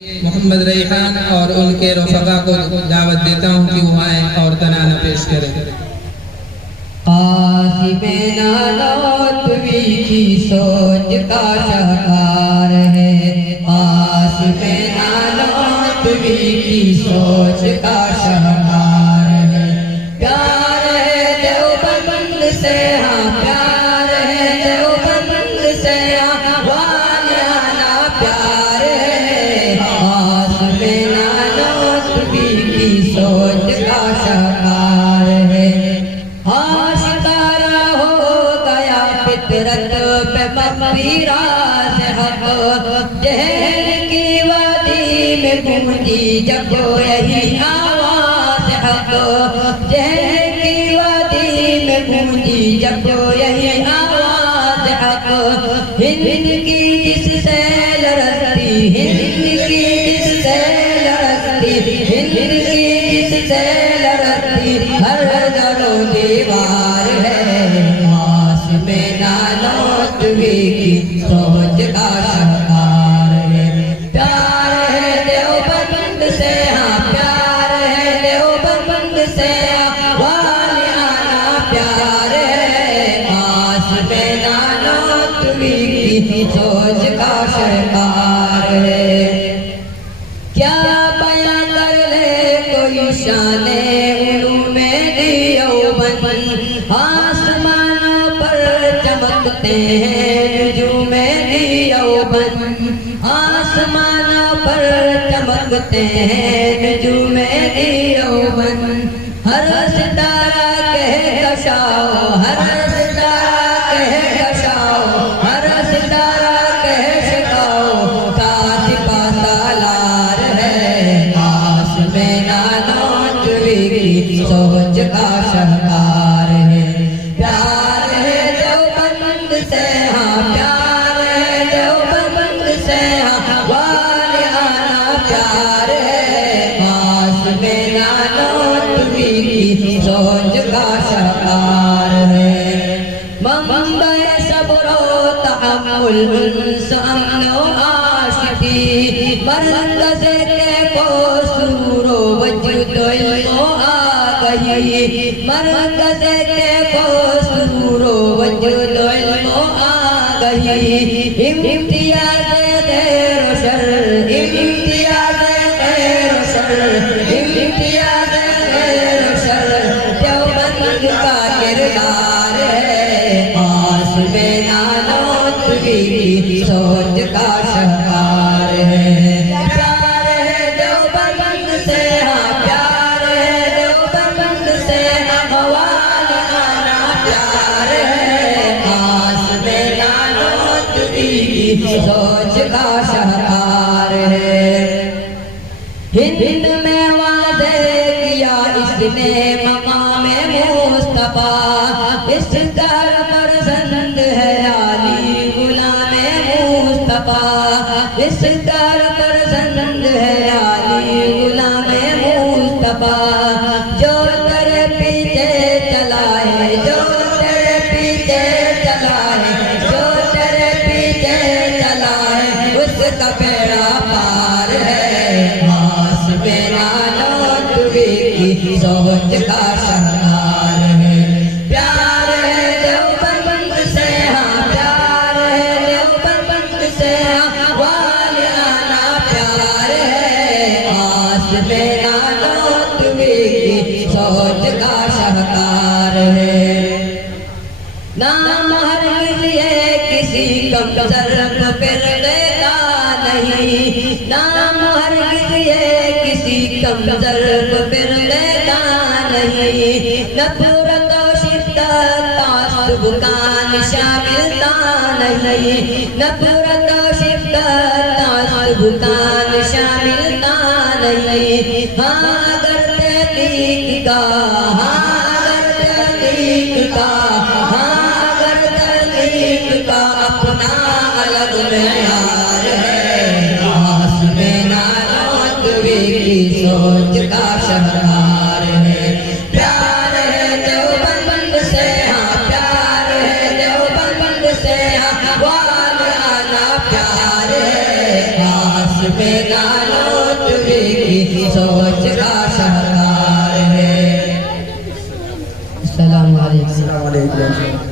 मोहम्मद रेहान और उनके रफ़क़ा को दावत देता हूँ कि वो आए और तराना पेश करें। आसिफ़-ए-नानौतवी की सोच का शाहकार है, आसिफ़-ए-नानौतवी की सोच का शाहकार है। प्यार है देवबंद से, हाँ प्यार है देवबंद से, हाँ वालियाना प्यार है। आसिफ़-ए-नानौतवी की सोच का शाहकार है। फितरत पे मगफिरा से हक, जहल की वादी में गूंजी जब यही आवाज़ हक, जहल की वादी में गूंजी जब यही आवाज़ हक। हिंद की जिससे लड़ती, हिंद की जिससे लड़ती, हिंद की जिससे लड़ती हर दरो दीवार है। आसिफ़-ए-नानौतवी की सोच का शाहकार है। प्यार है देवबंद से, हाँ प्यार है देवबंद से, वालियाना प्यार है। आसिफ़-ए-नानौतवी की सोच का शाहकार है। क्या बयां कर ले कोई शाने उलूमे देवबंद, आसमानों पर चमकते हैं नजूमे देवबंद, आसमानों पर चमकते हैं नजूमे देवबंद। हर सितारा कह कशाओ, हर सितारा कह कशाओ, हर सितारा कह शिकाओ, कातिबा सालार है। आसिफ़-ए-नानौतवी की सोच का शाहकार है। प्यार है देवबंद से, हाँ प्यार है देवबंद से, हाँ वालियाना प्यार है। आसिफ़-ए-नानौतवी की सोच का शाहकार है। मंबे सब्र तहम्मुल उन्स अमनो आशिकी, मरकज़ के को सूरो वजूद इल्मो आ गई, मरकज़ के को सूरो वजूद इल्मो आ गई। इम्तियाज़ खैर व शर, इम्तियाज़ खैर व शर, इम्तियाज़ खैर व शर देवबंद का किरदार है। आसिफ़-ए-नानौतवी की सोच का शाहकार है। प्यार है देवबंद से, हाँ प्यार है देवबंद से, हाँ वालियाना प्यार है। आसिफ़-ए-नानौतवी की सोच का शाहकार है। हिंद में वादे किया इसने मकामे मुस्तफा, इस दर पर ज़ंद है आली गुलामे मुस्तफा, इस दर पर ज़ंद है आली गुलामे मुस्तफा। जो तेरे पीछे चला है, जो तेरे पीछे चला है, जो तेरे पीछे चला है उसका बेड़ा पार है। आसिफ़-ए-नानौतवी की सोच का शाहकार है। प्यार है देवबंद से, हाँ प्यार है देवबंद से, हाँ वालियाना प्यार है। आसिफ़-ए-नानौतवी की सोच का शाहकार है। नाम हरगिज़ ये किसी कमज़र को फिर देता नहीं, नाम हरगिज़ ये किसी कमज़र को फिर देता नहीं। नफ़रत और शिद्दत तासुब का निशा मिलता नहीं, नफ़रत और शिद्दत तासुब का निशा मिलता नहीं। हाँ अगर तहक़ीक़ का, हाँ अगर तहक़ीक़ का, हाँ अगर तहक़ीक़ का अपना अलग मेयार है। आसिफ़-ए-नानौतवी की सोच का शाहकार है। प्यार है देवबंद से, हाँ प्यार है देवबंद से, हाँ वालियाना प्यार है। आसिफ़-ए-नानौतवी वालों तुम्ही की सोच का सहकार है। अस्सलाम वालेकुम।